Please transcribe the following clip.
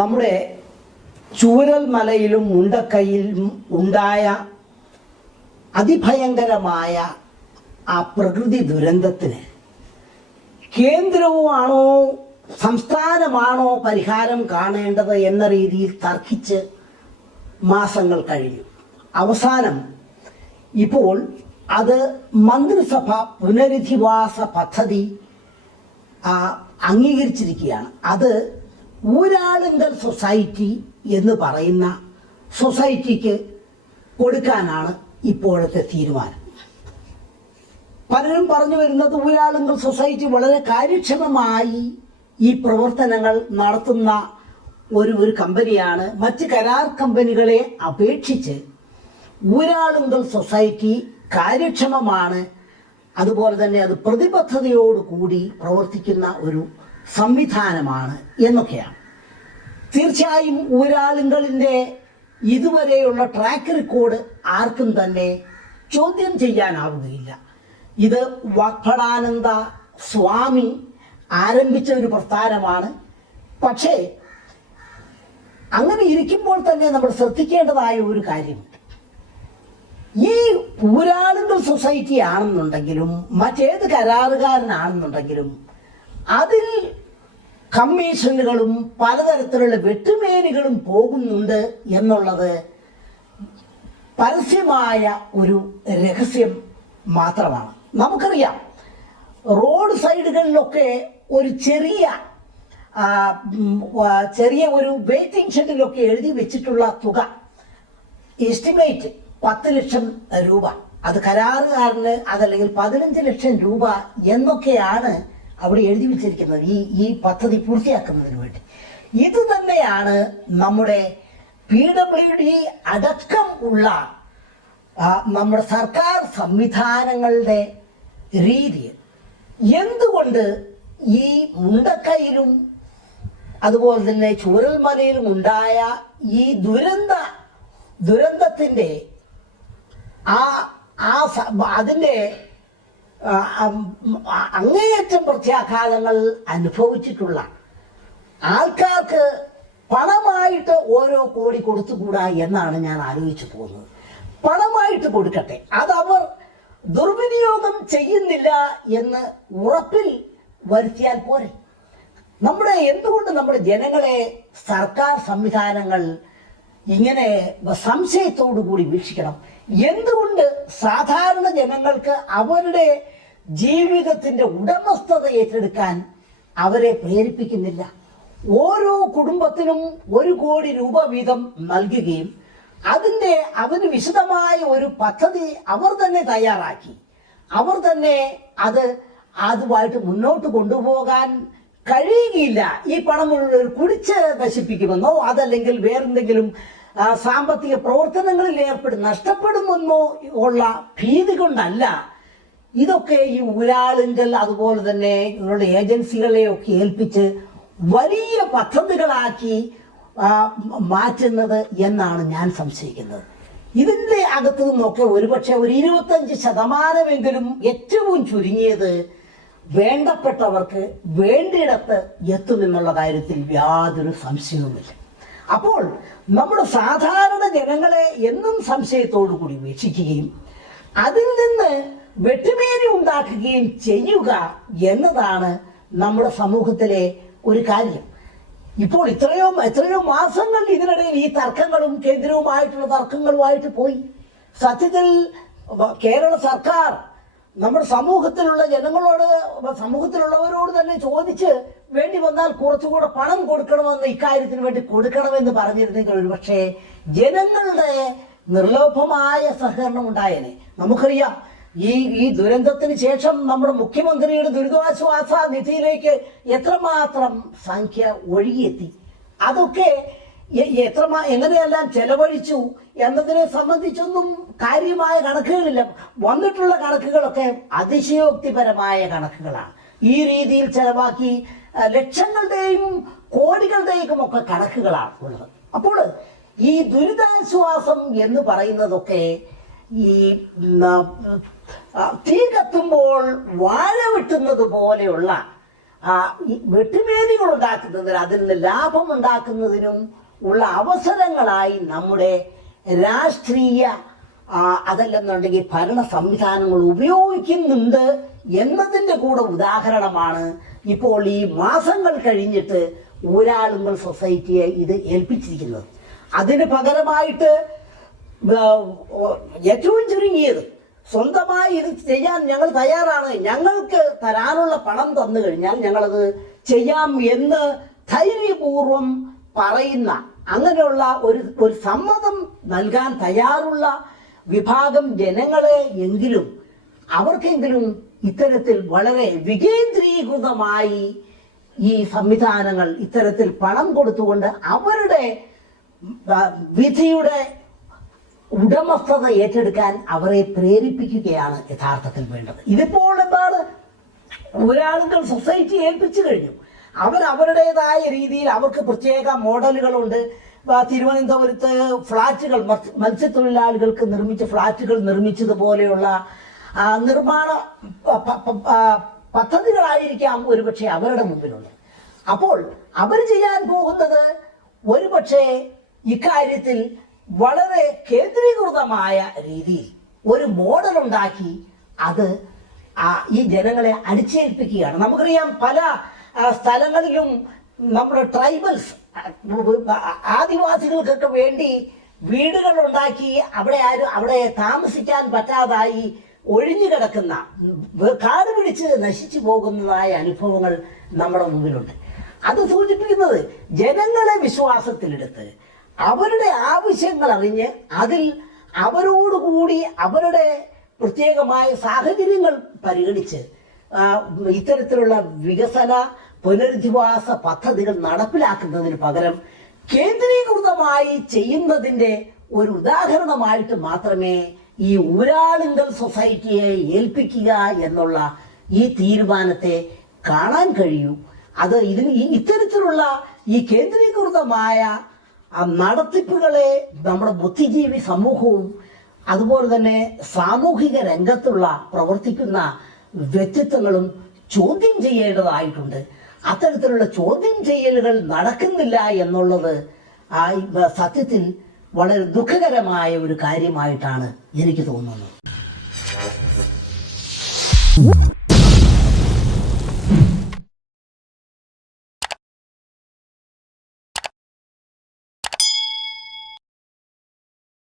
നമ്മുടെ ചൂരൽ മലയിലും മുണ്ടക്കൈയിലും ഉണ്ടായ അതിഭയങ്കരമായ ആ പ്രകൃതി ദുരന്തത്തിന് കേന്ദ്രവുമാണോ സംസ്ഥാനമാണോ പരിഹാരം കാണേണ്ടത് എന്ന രീതിയിൽ തർക്കിച്ച് മാസങ്ങൾ കഴിഞ്ഞു. അവസാനം ഇപ്പോൾ അത് മന്ത്രിസഭ പുനരധിവാസ പദ്ധതി അംഗീകരിച്ചിരിക്കുകയാണ്. അത് ഊരാളുങ്കൽ സൊസൈറ്റി എന്ന് പറയുന്ന സൊസൈറ്റിക്ക് കൊടുക്കാനാണ് ഇപ്പോഴത്തെ തീരുമാനം. പലരും പറഞ്ഞു വരുന്നത് ഊരാളുങ്കൽ സൊസൈറ്റി വളരെ കാര്യക്ഷമമായി ഈ പ്രവർത്തനങ്ങൾ നടത്തുന്ന ഒരു കമ്പനിയാണ്. മറ്റ് കരാർ കമ്പനികളെ അപേക്ഷിച്ച് ഊരാളുങ്കൽ സൊസൈറ്റി കാര്യക്ഷമമാണ്, അതുപോലെ തന്നെ അത് പ്രതിബദ്ധതയോടുകൂടി പ്രവർത്തിക്കുന്ന ഒരു സംവിധാനമാണ് എന്നൊക്കെയാണ്. തീർച്ചയായും ഊരാളുങ്കലിൻ്റെ ഇതുവരെയുള്ള ട്രാക്ക് റെക്കോർഡ് ആർക്കും തന്നെ ചോദ്യം ചെയ്യാനാവുകയില്ല. ഇത് വാഗ്ഭടാനന്ദ സ്വാമി ആരംഭിച്ച ഒരു പ്രസ്ഥാനമാണ്. പക്ഷേ അങ്ങനെ ഇരിക്കുമ്പോൾ തന്നെ നമ്മൾ ശ്രദ്ധിക്കേണ്ടതായ ഒരു കാര്യമുണ്ട്. ഈ ഊരാളുങ്കൽ സൊസൈറ്റി ആണെന്നുണ്ടെങ്കിലും മറ്റേത് കരാറുകാരനാണെന്നുണ്ടെങ്കിലും അതിൽ കമ്മീഷനുകളും പലതരത്തിലുള്ള വെട്ടുമേനുകളും പോകുന്നുണ്ട് എന്നുള്ളത് പരസ്യമായ ഒരു രഹസ്യം മാത്രമാണ്. നമുക്കറിയാം, റോഡ് സൈഡുകളിലൊക്കെ ഒരു ചെറിയ ഒരു വെയിറ്റിംഗ് ഷെഡിലൊക്കെ എഴുതി വെച്ചിട്ടുള്ള തുക എസ്റ്റിമേറ്റ് 10 ലക്ഷം രൂപ, അത് കരാറുകാരന് അതല്ലെങ്കിൽ 15 ലക്ഷം രൂപ എന്നൊക്കെയാണ് അവിടെ എഴുതി വെച്ചിരിക്കുന്നത് ഈ പദ്ധതി പൂർത്തിയാക്കുന്നതിന് വേണ്ടി. ഇത് തന്നെയാണ് നമ്മുടെ PWD അടക്കം ഉള്ള നമ്മുടെ സർക്കാർ സംവിധാനങ്ങളുടെ രീതി. എന്തുകൊണ്ട് ഈ മുണ്ടക്കൈയിലും അതുപോലെ തന്നെ ചൂരൽമലയിലും ഉണ്ടായ ഈ ദുരന്തത്തിൻ്റെ അതിൻ്റെ അങ്ങേയറ്റം പ്രത്യാഘാതങ്ങൾ അനുഭവിച്ചിട്ടുള്ള ആൾക്കാർക്ക് പണമായിട്ട് ഓരോ കോടി കൊടുത്തുകൂടാ എന്നാണ് ഞാൻ ആലോചിച്ചു പോകുന്നത്. പണമായിട്ട് കൊടുക്കട്ടെ, അതവർ ദുർവിനിയോഗം ചെയ്യുന്നില്ല എന്ന് ഉറപ്പിൽ വരുത്തിയാൽ പോരെ. എന്തുകൊണ്ട് നമ്മുടെ ജനങ്ങളെ സർക്കാർ സംവിധാനങ്ങൾ ഇങ്ങനെ സംശയത്തോടു കൂടി വീക്ഷിക്കണം? എന്തുകൊണ്ട് സാധാരണ ജനങ്ങൾക്ക് അവരുടെ ജീവിതത്തിന്റെ ഉടമസ്ഥത ഏറ്റെടുക്കാൻ അവരെ പ്രേരിപ്പിക്കുന്നില്ല? ഓരോ കുടുംബത്തിനും 1 കോടി രൂപ വീതം നൽകുകയും അതിന് വിശദമായ ഒരു പദ്ധതി അവർ തന്നെ തയ്യാറാക്കി അവർ തന്നെ അതുമായിട്ട് മുന്നോട്ട് കൊണ്ടുപോകാൻ കഴിയുകയില്ല. ഈ പണം കുടിച്ച് നശിപ്പിക്കുമെന്നോ അതല്ലെങ്കിൽ വേറെന്തെങ്കിലും സാമ്പത്തിക പ്രവർത്തനങ്ങളിൽ നഷ്ടപ്പെടുമെന്നോ ഉള്ള ഭീതി കൊണ്ടല്ല. ഇതൊക്കെ ഈ ഊരാളുങ്കൽ അതുപോലെ തന്നെ ഇവരുടെ ഏജൻസികളെയൊക്കെ ഏൽപ്പിച്ച് വലിയ പദ്ധതികളാക്കി മാറ്റുന്നത് എന്നാണ് ഞാൻ സംശയിക്കുന്നത്. ഇതിൻ്റെ അകത്തു നിന്നൊക്കെ ഒരുപക്ഷെ ഒരു 25% ഏറ്റവും ചുരുങ്ങിയത് വേണ്ടപ്പെട്ടവർക്ക് വേണ്ടിയിടത്ത് എത്തുമെന്നുള്ള കാര്യത്തിൽ യാതൊരു സംശയവുമില്ല. അപ്പോൾ നമ്മുടെ സാധാരണ ജനങ്ങളെ എന്നും സംശയത്തോടു കൂടി വീക്ഷിക്കുകയും അതിൽ നിന്ന് വെട്ടുമേനി ഉണ്ടാക്കുകയും ചെയ്യുക എന്നതാണ് നമ്മുടെ സമൂഹത്തിലെ ഒരു കാര്യം. ഇപ്പോൾ എത്രയോ മാസങ്ങൾ ഇതിനിടയിൽ ഈ തർക്കങ്ങളും കേന്ദ്രവുമായിട്ടുള്ള തർക്കങ്ങളുമായിട്ട് പോയി. സത്യത്തിൽ കേരള സർക്കാർ നമ്മുടെ സമൂഹത്തിലുള്ളവരോട് തന്നെ ചോദിച്ച് വേണ്ടി വന്നാൽ കുറച്ചുകൂടെ പണം കൊടുക്കണമെന്ന്, ഇക്കാര്യത്തിന് വേണ്ടി കൊടുക്കണമെന്ന് പറഞ്ഞിരുന്നെങ്കിൽ ഒരുപക്ഷെ ജനങ്ങളുടെ നിർലോഭമായ സഹകരണം ഉണ്ടായേനെ. നമുക്കറിയാം, ഈ ദുരന്തത്തിന് ശേഷം നമ്മുടെ മുഖ്യമന്ത്രിയുടെ ദുരിതാശ്വാസ നിധിയിലേക്ക് എത്രമാത്രം സംഖ്യ ഒഴുകിയെത്തി, അതൊക്കെ എങ്ങനെയെല്ലാം ചെലവഴിച്ചു എന്നതിനെ സംബന്ധിച്ചൊന്നും കാര്യമായ കണക്കുകളില്ല. വന്നിട്ടുള്ള കണക്കുകളൊക്കെ അതിശയോക്തിപരമായ കണക്കുകളാണ്. ഈ രീതിയിൽ ചെലവാക്കി ലക്ഷങ്ങളുടെയും കോടികളുടെയും ഒക്കെ കണക്കുകളാണ് ഉള്ളത്. അപ്പോൾ ഈ ദുരിതാശ്വാസം എന്ന് പറയുന്നതൊക്കെ ഈ തീ കത്തുമ്പോൾ വാഴ വെട്ടുന്നത് പോലെയുള്ള ഈ വെട്ടുമേനികൾ ഉണ്ടാക്കുന്നതിന് അതിൽ നിന്ന് ലാഭം ഉണ്ടാക്കുന്നതിനും ഉള്ള അവസരങ്ങളായി നമ്മുടെ രാഷ്ട്രീയ അതല്ലെന്നുണ്ടെങ്കിൽ ഭരണ സംവിധാനങ്ങൾ ഉപയോഗിക്കുന്നുണ്ട് എന്നതിൻ്റെ കൂടെ ഉദാഹരണമാണ് ഇപ്പോൾ ഈ മാസങ്ങൾ കഴിഞ്ഞിട്ട് ഊരാളുങ്കൽ സൊസൈറ്റിയെ ഇത് ഏൽപ്പിച്ചിരിക്കുന്നത്. അതിന് പകരമായിട്ട് ഏറ്റവും ചുരുങ്ങിയത് സ്വന്തമായി ഇത് ചെയ്യാൻ ഞങ്ങൾ തയ്യാറാണ്, ഞങ്ങൾക്ക് തരാനുള്ള പണം തന്നു കഴിഞ്ഞാൽ ഞങ്ങളത് ചെയ്യാം എന്ന് ധൈര്യപൂർവം പറയുന്ന അങ്ങനെയുള്ള ഒരു സമ്മതം നൽകാൻ തയ്യാറുള്ള വിഭാഗം ജനങ്ങളെ എങ്കിലും അവർക്കെങ്കിലും ഇത്തരത്തിൽ വളരെ വികേന്ദ്രീകൃതമായി ഈ സംവിധാനങ്ങൾ ഇത്തരത്തിൽ പണം കൊടുത്തുകൊണ്ട് അവരുടെ വിധിയുടെ ഉടമസ്ഥത ഏറ്റെടുക്കാൻ അവരെ പ്രേരിപ്പിക്കുകയാണ് യഥാർത്ഥത്തിൽ വേണ്ടത്. ഇതിപ്പോൾ എന്താണ്, ഒരാളുകൾ സൊസൈറ്റി ഏൽപ്പിച്ചു കഴിഞ്ഞു. അവരുടേതായ രീതിയിൽ അവർക്ക് പ്രത്യേക മോഡലുകളുണ്ട്. തിരുവനന്തപുരത്ത് ഫ്ളാറ്റുകൾ, മത്സ്യത്തൊഴിലാളികൾക്ക് നിർമ്മിച്ച ഫ്ളാറ്റുകൾ നിർമ്മിച്ചതുപോലെയുള്ള നിർമ്മാണ പദ്ധതികളായിരിക്കാം ഒരുപക്ഷെ അവരുടെ മുമ്പിലുള്ളത്. അപ്പോൾ അവർ ചെയ്യാൻ പോകുന്നത് ഒരുപക്ഷെ ഇക്കാര്യത്തിൽ വളരെ കേന്ദ്രീകൃതമായ രീതിയിൽ ഒരു മോഡൽ ഉണ്ടാക്കി അത് ഈ ജനങ്ങളെ അടിച്ചേൽപ്പിക്കുകയാണ്. നമുക്കറിയാം, പല സ്ഥലങ്ങളിലും നമ്മുടെ ട്രൈബൽസ് ആദിവാസികൾക്കൊക്കെ വേണ്ടി വീടുകൾ ഉണ്ടാക്കി അവിടെ താമസിക്കാൻ പറ്റാതായി ഒഴിഞ്ഞു കിടക്കുന്ന, കാട് പിടിച്ച് നശിച്ചു പോകുന്നതായ അനുഭവങ്ങൾ നമ്മുടെ മുമ്പിലുണ്ട്. അത് സൂചിപ്പിക്കുന്നത് ജനങ്ങളെ വിശ്വാസത്തിലെടുത്ത് അവരുടെ ആവശ്യങ്ങൾ അറിഞ്ഞ് അതിൽ അവരോടുകൂടി അവരുടെ പ്രത്യേകമായ സാഹചര്യങ്ങൾ പരിഗണിച്ച് ഇത്തരത്തിലുള്ള വികസന പുനരധിവാസ പദ്ധതികൾ നടപ്പിലാക്കുന്നതിന് പകരം കേന്ദ്രീകൃതമായി ചെയ്യുന്നതിൻ്റെ ഒരു ഉദാഹരണമായിട്ട് മാത്രമേ ഈ ഊരാളുങ്കൽ സൊസൈറ്റിയെ ഏൽപ്പിക്കുക എന്നുള്ള ഈ തീരുമാനത്തെ കാണാൻ കഴിയൂ. അത് ഇത്തരത്തിലുള്ള ഈ കേന്ദ്രീകൃതമായ നടത്തിപ്പുകളെ നമ്മുടെ ബുദ്ധിജീവി സമൂഹവും അതുപോലെ തന്നെ സാമൂഹിക രംഗത്തുള്ള പ്രവർത്തിക്കുന്ന വ്യക്തിത്വങ്ങളും ചോദ്യം ചെയ്യേണ്ടതായിട്ടുണ്ട്. അത്തരത്തിലുള്ള ചോദ്യം ചെയ്യലുകൾ നടക്കുന്നില്ല എന്നുള്ളത് സത്യത്തിൽ വളരെ ദുഃഖകരമായ ഒരു കാര്യമായിട്ടാണ് എനിക്ക് തോന്നുന്നത്.